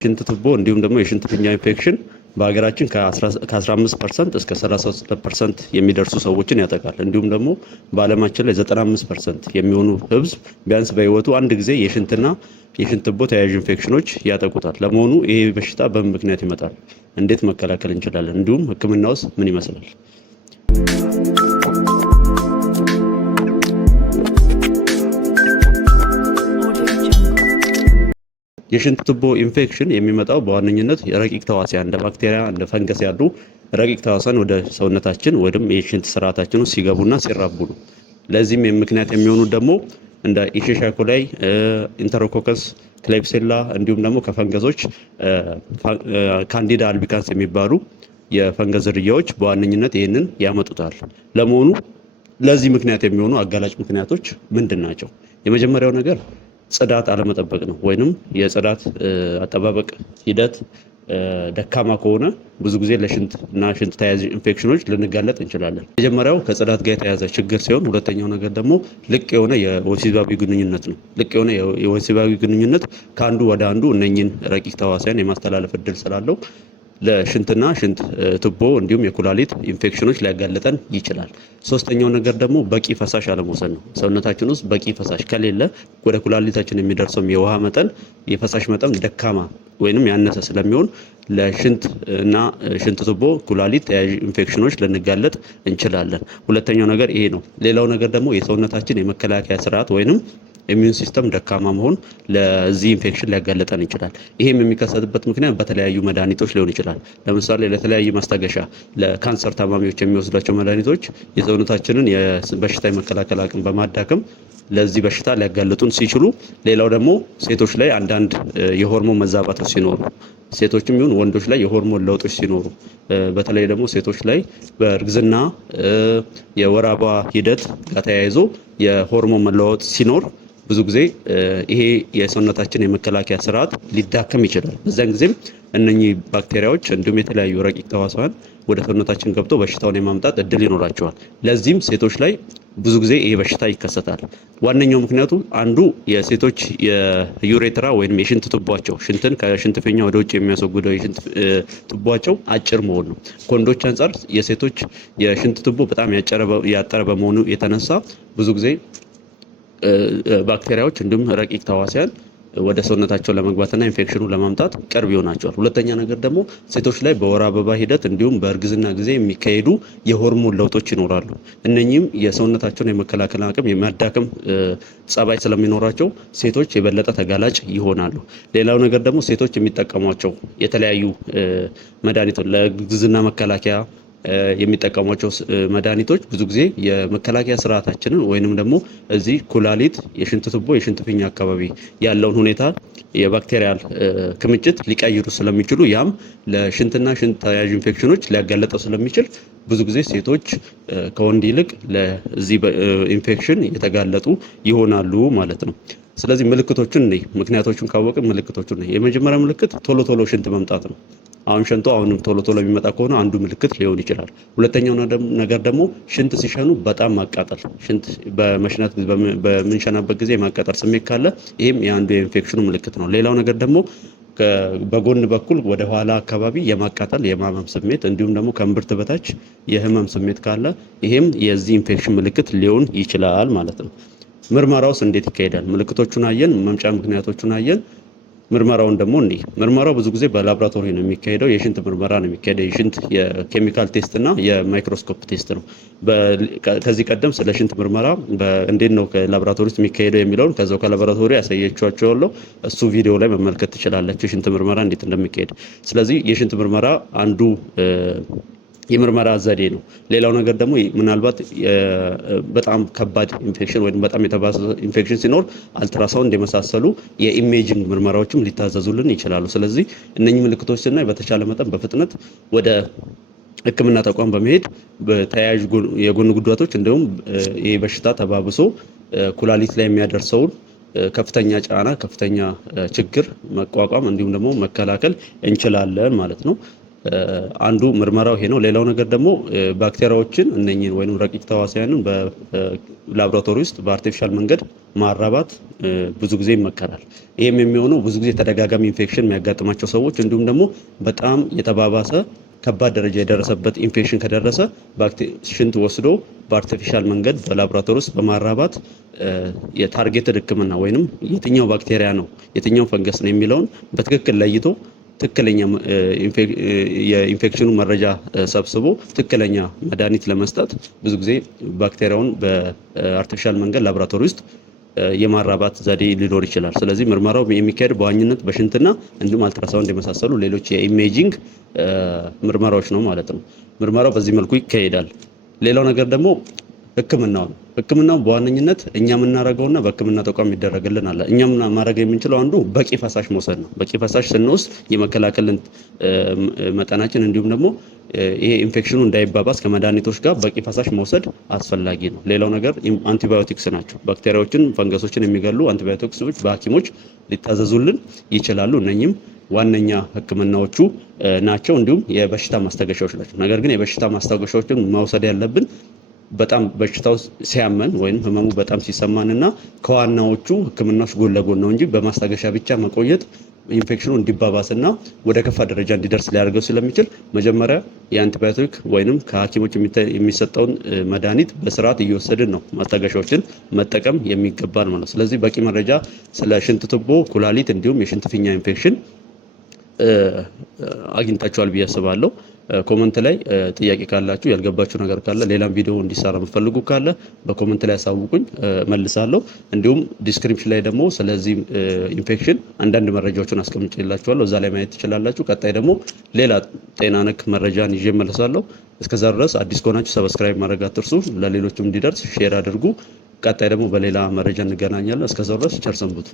ሽንት ቱቦ እንዲሁም ደግሞ የሽንት ፊኛ ኢንፌክሽን በሀገራችን ከ15% እስከ 32% የሚደርሱ ሰዎችን ያጠቃል። እንዲሁም ደግሞ በዓለማችን ላይ 95% የሚሆኑ ህዝብ ቢያንስ በህይወቱ አንድ ጊዜ የሽንትና የሽንት ቱቦ ተያያዥ ኢንፌክሽኖች ያጠቁታል። ለመሆኑ ይሄ በሽታ በምን ምክንያት ይመጣል? እንዴት መከላከል እንችላለን? እንዲሁም ህክምናውስ ምን ይመስላል? የሽንት ቱቦ ኢንፌክሽን የሚመጣው በዋነኝነት የረቂቅ ተዋሲያን እንደ ባክቴሪያ እንደ ፈንገስ ያሉ ረቂቅ ተዋሲያን ወደ ሰውነታችን ወይም የሽንት ስርዓታችን ውስጥ ሲገቡና ሲራቡ ነው። ለዚህም ምክንያት የሚሆኑ ደግሞ እንደ ኢሼሺያ ኮላይ፣ ኢንተሮኮከስ፣ ክሌብሴላ እንዲሁም ደግሞ ከፈንገሶች ካንዲዳ አልቢካንስ የሚባሉ የፈንገስ ዝርያዎች በዋነኝነት ይህንን ያመጡታል። ለመሆኑ ለዚህ ምክንያት የሚሆኑ አጋላጭ ምክንያቶች ምንድን ናቸው? የመጀመሪያው ነገር ጽዳት አለመጠበቅ ነው። ወይንም የጽዳት አጠባበቅ ሂደት ደካማ ከሆነ ብዙ ጊዜ ለሽንት እና ሽንት ተያያዥ ኢንፌክሽኖች ልንጋለጥ እንችላለን። መጀመሪያው ከጽዳት ጋር የተያያዘ ችግር ሲሆን፣ ሁለተኛው ነገር ደግሞ ልቅ የሆነ የወሲባዊ ግንኙነት ነው። ልቅ የሆነ የወሲባዊ ግንኙነት ከአንዱ ወደ አንዱ እነኚህን ረቂቅ ተዋሲያን የማስተላለፍ እድል ስላለው ለሽንትና ሽንት ቱቦ እንዲሁም የኩላሊት ኢንፌክሽኖች ሊያጋልጠን ይችላል። ሶስተኛው ነገር ደግሞ በቂ ፈሳሽ አለመውሰድ ነው። ሰውነታችን ውስጥ በቂ ፈሳሽ ከሌለ ወደ ኩላሊታችን የሚደርሰው የውሃ መጠን የፈሳሽ መጠን ደካማ ወይንም ያነሰ ስለሚሆን ለሽንት እና ሽንት ቱቦ ኩላሊት ተያያዥ ኢንፌክሽኖች ልንጋለጥ እንችላለን። ሁለተኛው ነገር ይሄ ነው። ሌላው ነገር ደግሞ የሰውነታችን የመከላከያ ስርዓት ወይንም ኢሚዩን ሲስተም ደካማ መሆን ለዚህ ኢንፌክሽን ሊያጋለጠን ይችላል። ይሄም የሚከሰትበት ምክንያት በተለያዩ መድኃኒቶች ሊሆን ይችላል። ለምሳሌ ለተለያዩ ማስታገሻ ለካንሰር ታማሚዎች የሚወስዷቸው መድኃኒቶች የሰውነታችንን የበሽታ የመከላከል አቅም በማዳከም ለዚህ በሽታ ሊያጋልጡን ሲችሉ፣ ሌላው ደግሞ ሴቶች ላይ አንዳንድ የሆርሞን መዛባቶች ሲኖሩ፣ ሴቶችም ይሁን ወንዶች ላይ የሆርሞን ለውጦች ሲኖሩ፣ በተለይ ደግሞ ሴቶች ላይ በእርግዝና የወር አበባ ሂደት ጋር ተያይዞ የሆርሞን መለዋወጥ ሲኖር ብዙ ጊዜ ይሄ የሰውነታችን የመከላከያ ስርዓት ሊዳከም ይችላል። በዛን ጊዜም እነኚህ ባክቴሪያዎች እንዲሁም የተለያዩ ረቂቅ ተዋሲያን ወደ ሰውነታችን ገብቶ በሽታውን የማምጣት እድል ይኖራቸዋል። ለዚህም ሴቶች ላይ ብዙ ጊዜ ይሄ በሽታ ይከሰታል። ዋነኛው ምክንያቱ አንዱ የሴቶች የዩሬትራ ወይም የሽንት ቱቧቸው ሽንትን ከሽንት ፊኛ ወደ ውጭ የሚያስወግደው የሽንት ቱቧቸው አጭር መሆን ነው። ከወንዶች አንጻር የሴቶች የሽንት ቱቦ በጣም ያጠረ በመሆኑ የተነሳ ብዙ ጊዜ ባክቴሪያዎች እንዲሁም ረቂቅ ተዋሲያን ወደ ሰውነታቸው ለመግባትና ኢንፌክሽኑ ለማምጣት ቅርብ ይሆናቸዋል። ሁለተኛ ነገር ደግሞ ሴቶች ላይ በወር አበባ ሂደት እንዲሁም በእርግዝና ጊዜ የሚካሄዱ የሆርሞን ለውጦች ይኖራሉ። እነኚህም የሰውነታቸውን የመከላከል አቅም የማዳከም ጸባይ ስለሚኖራቸው ሴቶች የበለጠ ተጋላጭ ይሆናሉ። ሌላው ነገር ደግሞ ሴቶች የሚጠቀሟቸው የተለያዩ መድኃኒቶች ለእርግዝና መከላከያ የሚጠቀሟቸው መድኃኒቶች ብዙ ጊዜ የመከላከያ ስርዓታችንን ወይንም ደግሞ እዚህ ኩላሊት፣ የሽንት ቱቦ፣ የሽንት ፊኛ አካባቢ ያለውን ሁኔታ የባክቴሪያል ክምችት ሊቀይሩ ስለሚችሉ ያም ለሽንትና ሽንት ተያያዥ ኢንፌክሽኖች ሊያጋለጠው ስለሚችል ብዙ ጊዜ ሴቶች ከወንድ ይልቅ ለዚህ ኢንፌክሽን የተጋለጡ ይሆናሉ ማለት ነው። ስለዚህ ምልክቶቹን ምክንያቶቹን ካወቅን ምልክቶቹን የመጀመሪያ ምልክት ቶሎ ሽንት መምጣት ነው። አሁን ሸንቶ አሁንም ቶሎ የሚመጣ ከሆነ አንዱ ምልክት ሊሆን ይችላል። ሁለተኛው ነገር ደግሞ ሽንት ሲሸኑ በጣም ማቃጠል፣ ሽንት በመሽናት በምንሸናበት ጊዜ የማቃጠል ስሜት ካለ ይሄም የአንዱ የኢንፌክሽኑ ምልክት ነው። ሌላው ነገር ደግሞ በጎን በኩል ወደ ኋላ አካባቢ የማቃጠል የማመም ስሜት እንዲሁም ደግሞ ከእምብርት በታች የህመም ስሜት ካለ ይሄም የዚህ ኢንፌክሽን ምልክት ሊሆን ይችላል ማለት ነው። ምርመራውስ እንዴት ይካሄዳል? ምልክቶቹን አየን፣ መምጫ ምክንያቶቹን አየን። ምርመራውን ደግሞ ምርመራው ብዙ ጊዜ በላብራቶሪ ነው የሚካሄደው። የሽንት ምርመራ ነው የሚካሄደው። የሽንት የኬሚካል ቴስት እና የማይክሮስኮፕ ቴስት ነው። ከዚህ ቀደም ስለ ሽንት ምርመራ እንዴት ነው ከላብራቶሪ ውስጥ የሚካሄደው የሚለውን ከዛው ከላብራቶሪ ያሳየቻችኋለሁ። እሱ ቪዲዮ ላይ መመልከት ትችላላችሁ፣ የሽንት ምርመራ እንዴት እንደሚካሄድ። ስለዚህ የሽንት ምርመራ አንዱ የምርመራ ዘዴ ነው። ሌላው ነገር ደግሞ ምናልባት በጣም ከባድ ኢንፌክሽን ወይም በጣም የተባሰ ኢንፌክሽን ሲኖር አልትራሳውንድ የመሳሰሉ የኢሜጂንግ ምርመራዎችም ሊታዘዙልን ይችላሉ። ስለዚህ እነኚህ ምልክቶች ስናይ በተቻለ መጠን በፍጥነት ወደ ሕክምና ተቋም በመሄድ በተያያዥ የጎን ጉዳቶች እንዲሁም ይህ በሽታ ተባብሶ ኩላሊት ላይ የሚያደርሰውን ከፍተኛ ጫና፣ ከፍተኛ ችግር መቋቋም እንዲሁም ደግሞ መከላከል እንችላለን ማለት ነው። አንዱ ምርመራው ይሄ ነው። ሌላው ነገር ደግሞ ባክቴሪያዎችን እነኚህን ወይም ረቂቅ ተዋሲያንን በላቦራቶሪ ውስጥ በአርቲፊሻል መንገድ ማራባት ብዙ ጊዜ ይመከራል። ይህም የሚሆነው ብዙ ጊዜ ተደጋጋሚ ኢንፌክሽን የሚያጋጥማቸው ሰዎች እንዲሁም ደግሞ በጣም የተባባሰ ከባድ ደረጃ የደረሰበት ኢንፌክሽን ከደረሰ ሽንት ወስዶ በአርቲፊሻል መንገድ በላቦራቶሪ ውስጥ በማራባት የታርጌትድ ሕክምና ወይንም የትኛው ባክቴሪያ ነው የትኛው ፈንገስ ነው የሚለውን በትክክል ለይቶ ትክክለኛ የኢንፌክሽኑ መረጃ ሰብስቦ ትክክለኛ መድኃኒት ለመስጠት ብዙ ጊዜ ባክቴሪያውን በአርቲፊሻል መንገድ ላቦራቶሪ ውስጥ የማራባት ዘዴ ሊኖር ይችላል። ስለዚህ ምርመራው የሚካሄድ በዋኝነት በሽንትና እንዲሁም አልትራሳውንድ የመሳሰሉ ሌሎች የኢሜጂንግ ምርመራዎች ነው ማለት ነው። ምርመራው በዚህ መልኩ ይካሄዳል። ሌላው ነገር ደግሞ ህክምናው ነው። ህክምናው በዋነኝነት እኛ የምናደርገውና በህክምና ተቋም ይደረግልን አለ። እኛ ማድረግ የምንችለው አንዱ በቂ ፈሳሽ መውሰድ ነው። በቂ ፈሳሽ ስንወስድ የመከላከልን መጠናችን እንዲሁም ደግሞ ይሄ ኢንፌክሽኑ እንዳይባባስ ከመድኃኒቶች ጋር በቂ ፈሳሽ መውሰድ አስፈላጊ ነው። ሌላው ነገር አንቲባዮቲክስ ናቸው። ባክቴሪያዎችን፣ ፈንገሶችን የሚገሉ አንቲባዮቲክሶች በሐኪሞች ሊታዘዙልን ይችላሉ። እነኚህም ዋነኛ ህክምናዎቹ ናቸው። እንዲሁም የበሽታ ማስታገሻዎች ናቸው። ነገር ግን የበሽታ ማስታገሻዎችን መውሰድ ያለብን በጣም በሽታው ሲያመን ወይም ህመሙ በጣም ሲሰማንና ከዋናዎቹ ህክምናዎች ጎን ለጎን ነው እንጂ በማስታገሻ ብቻ መቆየት ኢንፌክሽኑ እንዲባባስና ወደ ከፋ ደረጃ እንዲደርስ ሊያደርገው ስለሚችል መጀመሪያ የአንቲባዮቲክ ወይንም ከሐኪሞች የሚሰጠውን መድኃኒት በስርዓት እየወሰድን ነው ማስታገሻዎችን መጠቀም የሚገባን ማለት ነው። ስለዚህ በቂ መረጃ ስለ ሽንት ቱቦ፣ ኩላሊት እንዲሁም የሽንት ፊኛ ኢንፌክሽን አግኝታችኋል ብዬ አስባለሁ። ኮመንት ላይ ጥያቄ ካላችሁ ያልገባችሁ ነገር ካለ ሌላም ቪዲዮ እንዲሰራ የምትፈልጉ ካለ በኮመንት ላይ ያሳውቁኝ፣ መልሳለሁ። እንዲሁም ዲስክሪፕሽን ላይ ደግሞ ስለዚህ ኢንፌክሽን አንዳንድ መረጃዎችን አስቀምጬላችኋለሁ፣ እዛ ላይ ማየት ትችላላችሁ። ቀጣይ ደግሞ ሌላ ጤና ነክ መረጃን ይዤ እመለሳለሁ። እስከዛ ድረስ አዲስ ከሆናችሁ ሰብስክራይብ ማድረግ አትርሱ፣ ለሌሎችም እንዲደርስ ሼር አድርጉ። ቀጣይ ደግሞ በሌላ መረጃ እንገናኛለን። እስከዛ ድረስ ቸር ሰንብቱ።